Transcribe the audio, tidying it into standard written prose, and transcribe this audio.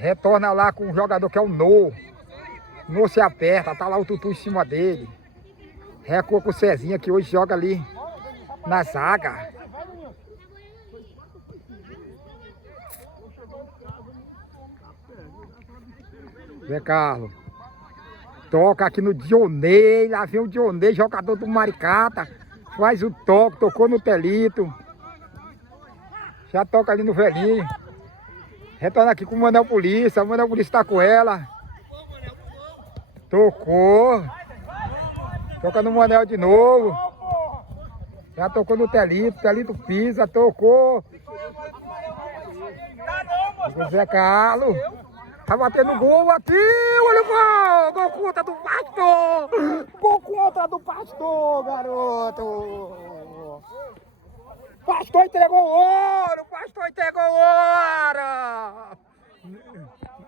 Retorna lá com o jogador que é o No. No se aperta, tá lá o Tutu em cima dele. Recua com o Cezinha, que hoje joga ali na zaga. Zé Carlos. Toca aqui no Dionei. Lá vem o Dionei, jogador do Maricata. Faz o toque, tocou no Telito. Já toca ali no velhinho. Retorna aqui com o Manel Polícia. O Manel Polícia tá com ela. Tocou. Toca no Manel de novo. Já tocou no Telito. Telito pisa, tocou. O Zé Carlos. Tá batendo gol aqui. Olha o gol. Gol contra do Pastor. Gol contra do Pastor, garoto. Pastor entregou ouro. Pastor entregou ouro.